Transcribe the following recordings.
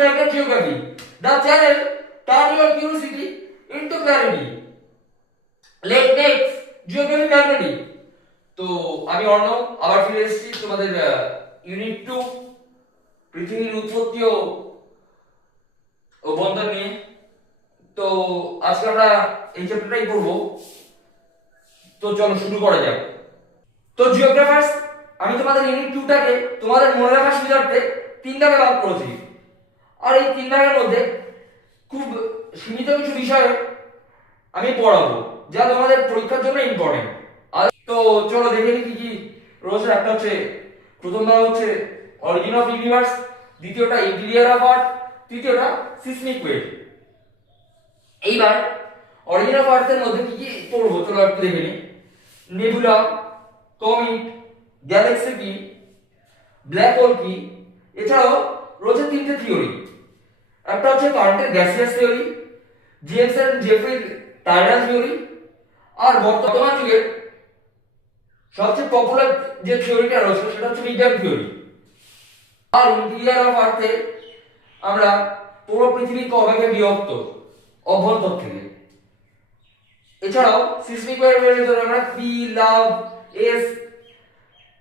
magnet geography. The channel turn your curiosity into clarity. Let next geography magnetic. তো আমি অর্ণব আবার ফিরে এসেছি তোমাদের ইউনিট 2 পৃথিবীর উৎপত্তি ও অভ্যন্তর নিয়ে। তো আজকে আমরা এই চ্যাপ্টারটাই পড়বো। তো চলো শুরু করা যাক। তো জিওগ্রাফার্স, আমি তোমাদের ইউনিট 2টাকে তোমাদের মনে রাখার সুবিধার্থে 3 ভাগে ভাগ করেছি। আর এই 3 ভাগের মধ্যে খুব সীমিত কিছু বিষয় আমি পড়াবো যা তোমাদের পরীক্ষার জন্য ইম্পর্টেন্ট। আর তো চলো দেখে নিই কি কি রয়েছে। একটা হচ্ছে প্রথম ভাগ হচ্ছে অরিজিন অফ ইউনিভার্স, দ্বিতীয়টা ইন্টেরিয়র অফ আর্থ, তৃতীয়টা সিসমিক ওয়েভ। এইবার অরিজিন অফ আর্থের মধ্যে কি কি পড়বো চলো একটু দেখে নিই। নেবুলা, কমেট, গ্যালাক্সি কি, ব্ল্যাক হোল কি, এছাড়াও রয়েছে 3টে থিওরি। একটা হচ্ছে কারেন্টের গ্যাসিয়াস থিওরি, জেমস এন্ড জেফ্রির টাইডাল থিওরি, আর বর্তমান যুগের সবচেয়ে পপুলার যে থিওরিটা রয়েছে সেটা হচ্ছে বিগ ব্যাং থিওরি। আর ইন্টেরিয়র অফ আর্থে আমরা পুরো পৃথিবী কভাবে বিভক্ত অভ্যন্তর থেকে। এছাড়াও সিসমিক ওয়েভের ভিতরে আমরা পি, লাভ, এস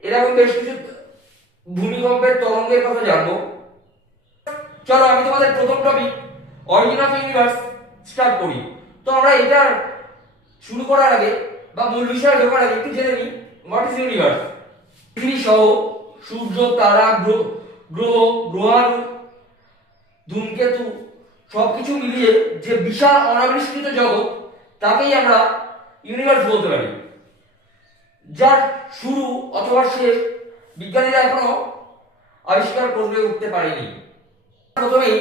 এরকম বেশ কিছু ভূমিকম্পের তরঙ্গের কথা জানবো। চলো আমি তোমাদের প্রথম topic origin of universe start করি। তো আমরা এটা শুরু করার আগে বা মূল বিষয়ে ঢোকার আগে একটু জেনে নিই হোয়াট ইজ ইউনিভার্স। পৃথিবী সহ সূর্য, তারা, গ্রহ, গ্রহাণু, ধূমকেতু সবকিছু মিলিয়ে যে বিশাল অনাবিষ্কৃত জগৎ তাকেই আমরা ইউনিভার্স বলতে পারি, যার শুরু অথবা শেষ বিজ্ঞানীরা এখনো আবিষ্কার করে উঠতে পারেনি। প্রথমেই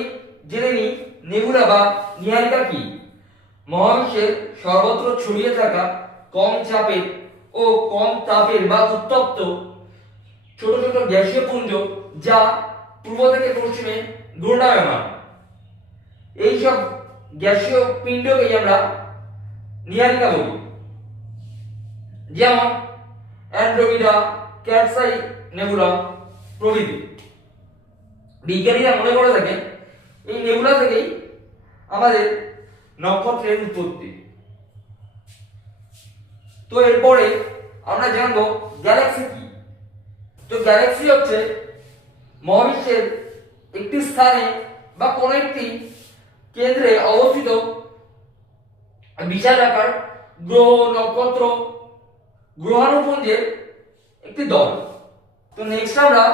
জেনে নিই নেবুলা বা নীহারিকা কি। মহাবিশ্বের সর্বত্র ছড়িয়ে থাকা কম চাপের ও কম তাপের বা উত্তপ্ত ছোট ছোট গ্যাসীয় পুঞ্জ যা পূর্ব থেকে পশ্চিমে ঘূর্ণায়মান। এইসব গ্যাসীয় পিণ্ডকেই আমরা নীহারিকা বলি, যেমন অ্যান্ড্রোমিডা, ক্যাটসাই নেবুলা প্রভৃতি। বিজ্ঞানীরা মনে করে থাকেন এই নেবুলা থেকেই আমাদের নক্ষত্রের উৎপত্তি। তো এরপরে আমরা জানবো গ্যালাক্সি কি। তো গ্যালাক্সি হচ্ছে মহাবিশ্বের একটি স্থানে বা কোন একটি কেন্দ্রে অবস্থিত বিশাল আকার গ্রহ, নক্ষত্র, গ্রহাণুপুঞ্জের একটি দল। তো নেক্সট আমরা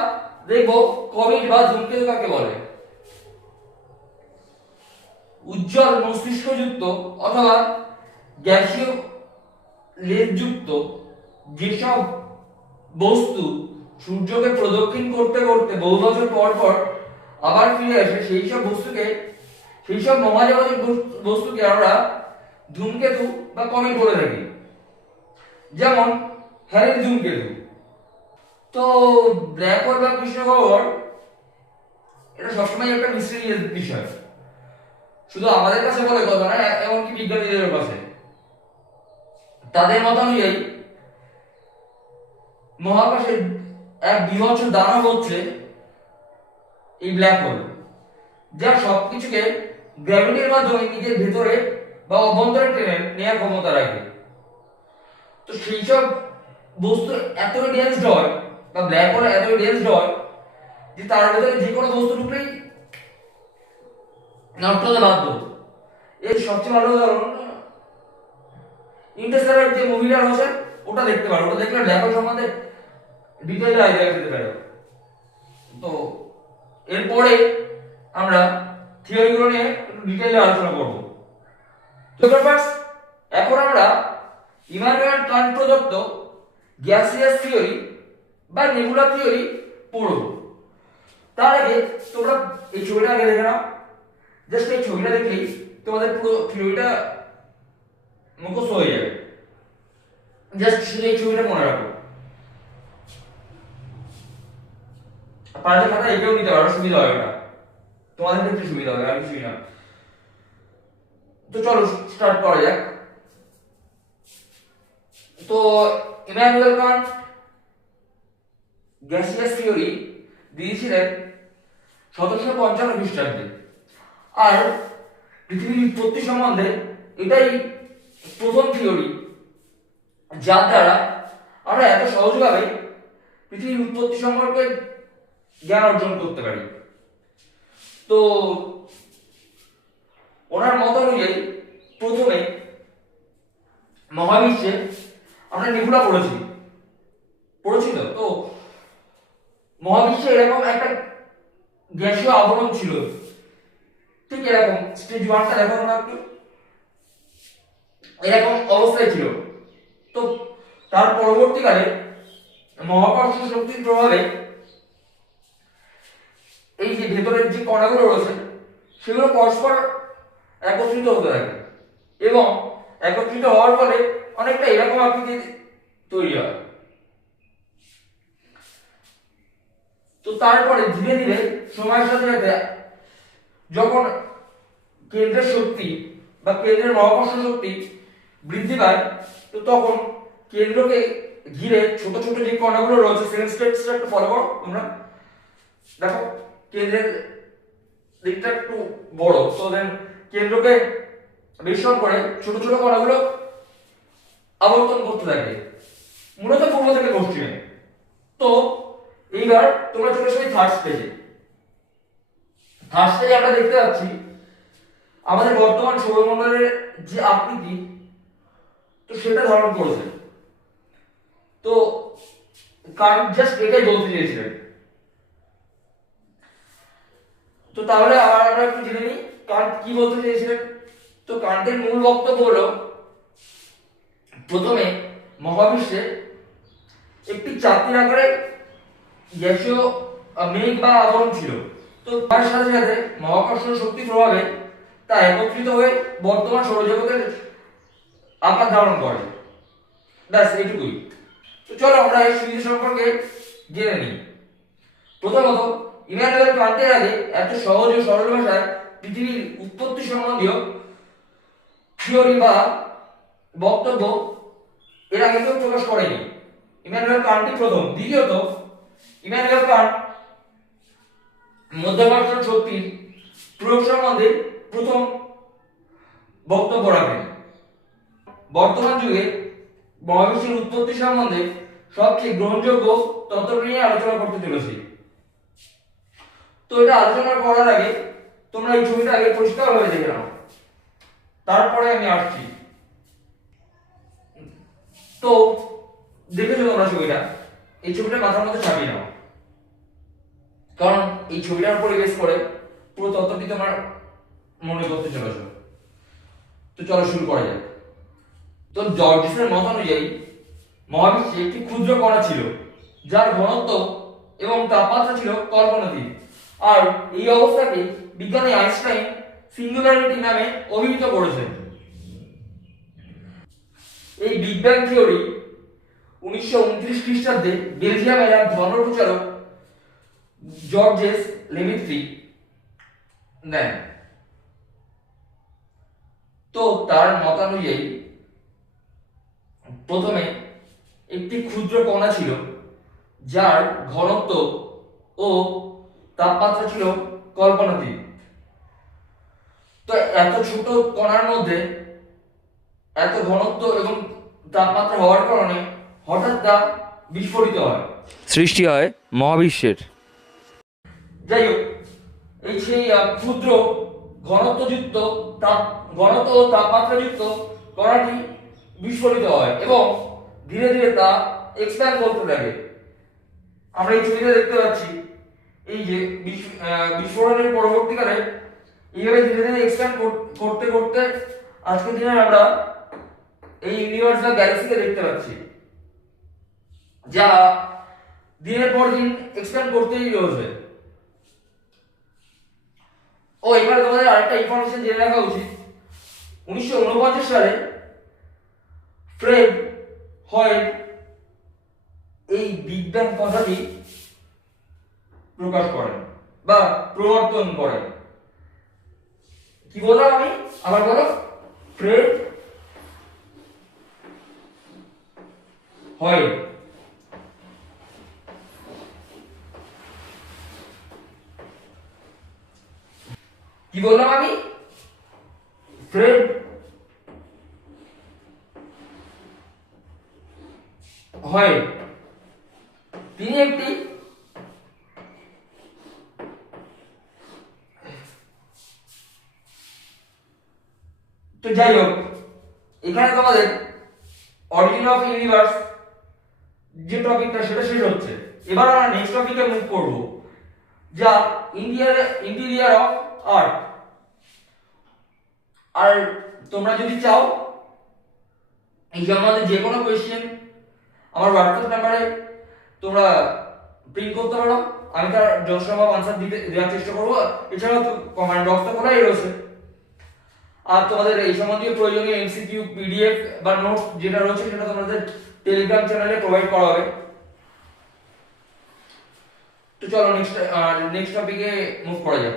দেখবো কমেট বা ধূমকেতু কাকে বলে। উজ্জ্বল মস্তিষ্কযুক্ত অথবা গ্যাসীয় লেজযুক্ত যেসব বস্তু সূর্যকে প্রদক্ষিণ করতে করতে বহু বছর পর পর আবার ফিরে আসে সেই সব মহাজাগতিক বস্তুকে আমরা ধূমকেতু বা কমেট বলে থাকি, যেমন হ্যালির ধূমকেতু। তো ব্ল্যাক হোল বা কৃষ্ণগহ্বর এটা সবসময় একটা মিস্টেরিয়াস বিষয়, শুধু আমাদের কাছে বলে কথা না, এমনকি বিজ্ঞানীদের কাছে। তাদের মত অনুযায়ী মহাকাশের এক বীভৎস দানব হচ্ছে এই ব্ল্যাক হোল, যা সবকিছুকে গ্র্যাভিটির মাধ্যমে নিজের ভেতরে বা অভ্যন্তরে টেনে নেওয়ার ক্ষমতা রাখে। তো সেই সব বস্তু এতই ডেন্সড হয় বা ব্ল্যাক হোল এতই ডেন্সড হয় যে তার ভেতরে যে কোনো বস্তু ঢুকলেই নষ্ট হতে বাধ্য। এর সবচেয়ে ভালো উদাহরণ ইন্টারস্টেলার যে মুভিটা রয়েছে ওটা দেখতে পারো, ওটা দেখলে ব্ল্যাক হোল সম্বন্ধে ডিটেইলে আইডিয়া পেতে পারো। তো এরপরে আমরা থিওরিগুলো নিয়ে ডিটেইলে আলোচনা করব। তো ফার্স্ট এখন আমরা ইমানুয়েল কান্ট প্রদত্ত গ্যাসিয়াস থিওরি বা নেবুলা থিওরি পড়ব। তার আগে তোমরা এই ছবিটা আগে দেখে নাও। জাস্ট এই ছবিটা দেখলেই তোমাদের পুরো থিওরিটা মুখস্থ হয়ে যাবে। জাস্ট শুধু এই ছবিটা মনে রাখো। পারলে খাতা এটাও নিতে পারো, সুবিধা হবে, না তোমাদের ক্ষেত্রে সুবিধা হবে, আর কিছুই না। তো চলো স্টার্ট করা যাক। তো ইমানুয়েল কান্ট গ্যাসিয়াস থিওরি দিয়েছিলেন 1755 খ্রিস্টাব্দে। আর পৃথিবীর উৎপত্তি সম্বন্ধে এটাই প্রথম থিওরি যার দ্বারা আমরা এত সহজভাবে পৃথিবীর উৎপত্তি সম্পর্কে জ্ঞান অর্জন করতে পারি। তো ওনার মত অনুযায়ী প্রথমে মহাবিশ্বে আমরা নেবুলা পড়েছি তো মহাবিশ্বে এরকম একটা গ্যাসীয় আবরণ ছিল, ঠিক এরকম স্টেজ 1টা দেখো তোমরা একটু, এরকম অবস্থায় ছিল। তো তার পরবর্তীকালে মহাকর্ষ শক্তির প্রভাবে এই যে ভেতরের যে কণাগুলো রয়েছে সেগুলো পরস্পর একত্রিত হতে থাকে এবং একত্রিত হওয়ার ফলে অনেকটা এরকম আকৃতি তৈরি হয়। তো তারপরে ধীরে ধীরে সময়ের সাথে সাথে যখন কেন্দ্রের শক্তি বা কেন্দ্রের মহাকর্ষ শক্তি বৃদ্ধি পায়, তো তখন কেন্দ্রকে ঘিরে ছোট ছোট যে কণাগুলো রয়েছে, সেকেন্ড স্টেপসটা একটু ফলো করো তোমরা। দেখো কেন্দ্রের দিকটা একটু বড়, তো দেন কেন্দ্রকে বেষ্টন করে ছোট ছোট কণাগুলো আবর্তন করতে থাকে, মূলত পূর্ব থেকে পশ্চিমে। তো এইবার তোমরা চলে এসো থার্ড স্টেজে। থার্ড স্টেজে আমরা দেখতে পাচ্ছি আমাদের বর্তমান সৌরমণ্ডলের যে আকৃতি, তো সেটা ধারণ করেছে। তো কার্ট জাস্ট এটাই বলতে চেয়েছিলেন। তো তাহলে আবার আমরা একটু জেনে নিই কার্ট কি বলতে চেয়েছিলেন। তো কার্টের মূল বক্তব্য হলো, প্রথমে মহাবিশ্বে একটি চাকতির আকারে গ্যাসীয় মেঘ বা আবরণ ছিল। তো তার সাথে সাথে মহাকর্ষ শক্তির প্রভাবে তা একত্রিত হয়ে বর্তমান সৌরজগতের আকার ধারণ করে। ব্যাস এইটুকুই। তো চলো আমরা এই সুবিধা সম্পর্কে জেনে নিই। প্রথমত, ইমানুয়েল কান্টের আগে এত সহজ ও সরল ভাষায় পৃথিবীর উৎপত্তি সম্বন্ধীয় থিওরি বা বক্তব্য এর আগে কেউ প্রকাশ করেনি। ইমানুয়েল কান্টই প্রথম। দ্বিতীয়ত, ইমানুয়েল কান্ট মধ্যাকর্ষণ শক্তির প্রয়োগ সম্বন্ধে প্রথম বক্তব্য রাখেন। বর্তমান যুগে মহাবিশ্বের উৎপত্তি সম্বন্ধে সবচেয়ে গ্রহণযোগ্য তত্ত্ব নিয়ে আলোচনা করতে চলেছি। তো এটা আলোচনা করার আগে তোমরা এই ছবিটা আগে পরিষ্কারভাবে দেখে নাও, তারপরে আমি আসছি। তো দেখেছো তোমরা ছবিটা? এই ছবিটা মাথার মধ্যে ছাপিয়ে নাও, কারণ এই ছবিটার উপরে বেস করে পুরো তত্ত্বটি তোমার মনে করতে চলেছ। তো চলো শুরু করা যাক। তো জর্জেসের মত অনুযায়ী মহাবিশ্বে একটি ক্ষুদ্র কণা ছিল যার ঘনত্ব এবং তাপমাত্রা ছিল কল্পনাতীত। আর এই অবস্থাকে বিজ্ঞানী আইনস্টাইন সিঙ্গুলারিটি নামে অভিহিত করেছেন। এই বিগ ব্যাং থিওরি 1929 খ্রিস্টাব্দে বেলজিয়ামের এক ধর্মপ্রচারক জর্জেস লেভিট্রি দেন। তো তার মতানুযায়ী প্রথমে একটি ক্ষুদ্র কণা ছিল যার ঘনত্ব ও তাপমাত্রা ছিল কল্পনাতীত। তো এত ছোট কণার মধ্যে এত ঘনত্ব এবং তাপমাত্রা হওয়ার কারণে হঠাৎ তা বিস্ফোরিত হয়, সৃষ্টি হয় মহাবিশ্বের। যাই হোক, এই সেই ক্ষুদ্র ঘনত্বযুক্ত ঘনত্ব ও তাপমাত্রাযুক্ত কণাটি বিস্ফোরিত হয় এবং ধীরে ধীরে তা এক্সপ্যান্ড করতে থাকে। আমরা এই ছবিতে দেখতে পাচ্ছি এই যে বিস্ফোরণের পরবর্তীকালে এইভাবে ধীরে ধীরে এক্সপ্যান্ড করতে করতে আজকের দিনে আমরা এই ইউনিভার্স বা গ্যালাক্সিকে দেখতে পাচ্ছি, যা দিনের পর দিন এক্সপ্যান্ড করতেই রয়েছে। ও এবারে তোমাদের আরেকটা ইনফরমেশন জেনে রাখা উচিত। 1949 সালে ফ্রেড হোয়েল এই বিগ ব্যাং কথাটি প্রকাশ করেন বা প্রবর্তন করেন। কি বললাম আমি? আবার বলো। ফ্রেড হোয়েল কি বললাম আমি? ফ্রেড হয় তিনি একটি তো যাই হোক, এখানে তোমাদের অরিজিন অফ ইউনিভার্স যে টপিকটা সেটা শেষ হচ্ছে। এবার আমরা নেক্সট টপিকে মুভ করব, যা ইন্টেরিয়র অফ আর্থ। আর তোমরা যদি চাও এই সম্বন্ধে যে কোনো কোয়েশ্চেন আমার হোয়াটসঅ্যাপ নাম্বারে তোমরা প্রিন্ট করতে পারো, আমি তার যথাসম্ভব আনসার দেওয়ার চেষ্টা করবো। এছাড়াও তো কমেন্ট বক্স তো খোলাই রয়েছে। আর তোমাদের এই সম্বন্ধীয় প্রয়োজনীয় এমসিকিউ, পিডিএফ বা নোটস যেটা রয়েছে সেটা তোমাদের টেলিগ্রাম চ্যানেলে প্রোভাইড করা হবে। তো চলো নেক্সট টপিকে মুভ করা যাক।